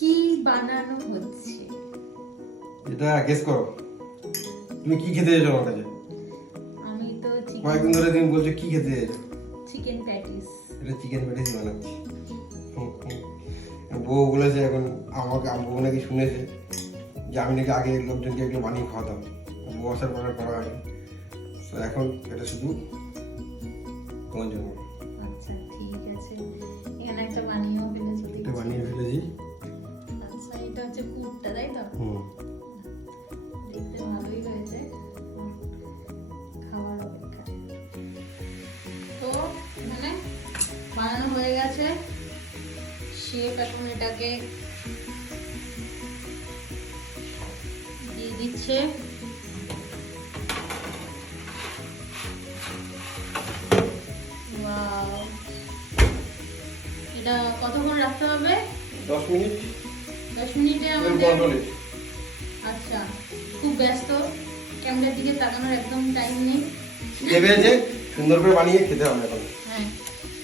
কি বানানো হচ্ছে? এটা গেস করো, তুমি কি খেতে চাইছো আমার কাছে? আমি তো কয়েকদিন ধরে তুমি বলছো কি খেতে চাইছো। Chicken patties. এটা চিকেন প্যাটিস বানাচ্ছি। বউ বলেছে এখন আমাকে, বউ নাকি শুনেছে যে আমি নাকি আগে লোকজনকে এগুলো বানিয়ে খাওয়াতাম, বউ আসার পরে করা হয়নি। তো এখন এটা শুধু তোমার জন্য। আচ্ছা ঠিক আছে, এখানে একটা বানিয়েও ফেলেছি। এটা বানিয়ে ফেলেছি। আচ্ছা এটা হচ্ছে পুরটা, তাই তো? দেখতে ভালোই হয়েছে, খাবার অপেক্ষায়। তো মানে বানানো হয়ে গেছে, শেফ এখন এটাকে দিয়ে দিচ্ছে। Wow! এটা কতক্ষণ রাখতে হবে? 10 মিনিট। 10 মিনিটে আমাদের। আচ্ছা, খুব ব্যস্ত, ক্যামেরার দিকে তাকানোর একদম টাইম নেই। এবারে যে সুন্দর করে বানিয়ে খেতে হবে এখন। হ্যাঁ,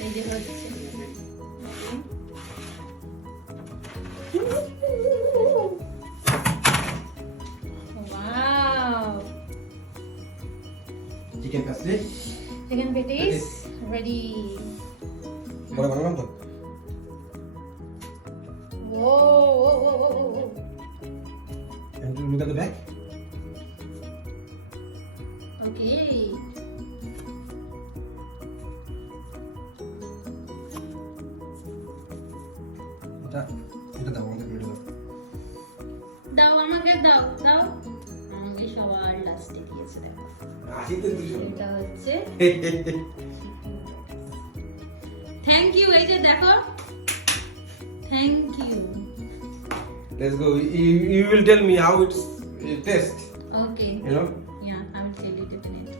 এই যে হচ্ছে। Wow! Chicken patties. Chicken patties ready. বড় বানালাম তো। ও ও ও ও ও। And you look at the back. ওকে। এটা দাও আমাকে প্লেটে দাও। দাও আমাকে, দাও দাও আমাকে, সবার লাস্টে দিয়েছে। দেখো আসিতে দিছো। এটা হচ্ছে থ্যাংক ইউ। এই যে দেখো, thank you. Let's go. You will tell me how it tastes. Okay. You know? Yeah, I will tell you definitely.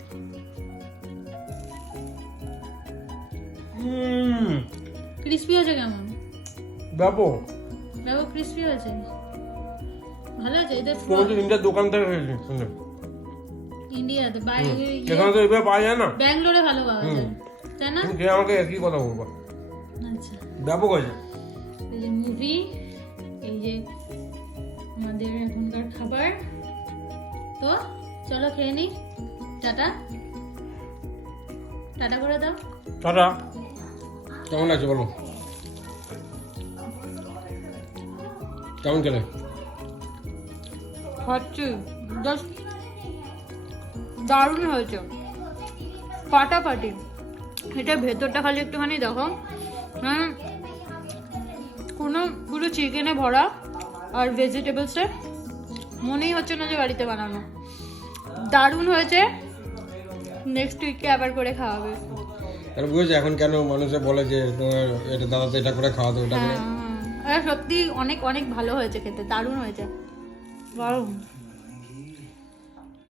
Crispy হয়েছে কেমন? বাবু বাবু ক্রিসপি হয়েছে, ভালো আছে। এটা তোমার ইন্ডিয়ার দোকান থেকে হয়েছে শুনে। ইন্ডিয়াতে বাইরে এখানে তো এভাবে পাওয়া যায় না। ব্যাঙ্গালোরে ভালো পাওয়া যায়, তাই না? তুমি আমাকে একই কথা বলবা। আচ্ছা, ব্যাপক আছে। এই যে মুভি, এই যে আমাদের এখনকার খাবার। তো চলো খেয়ে নি। টাটা টাটা করে দাও। টাটা। কেমন আছে বলো, কেমন খেলে? খাচ্ছি, জাস্ট দারুণ হয়েছে, ফাটাফাটি। এটা ভেতরটা খালি একটুখানি দেখো, হ্যাঁ কোনো পুরো চিকেনে ভরা, আর ভেজিটেবলসে মনেই হচ্ছে না যে বাড়িতে বানানো। দারুণ হয়েছে, নেক্সট উইকে আবার করে খাওয়াবে। তাহলে বুঝেছি এখন কেন মানুষে বলে যে তোমার এটা দাদা তো এটা করে খাওয়া দাও, এটা করে। হ্যাঁ, সত্যি অনেক অনেক ভালো হয়েছে খেতে, দারুণ হয়েছে, দারুণ।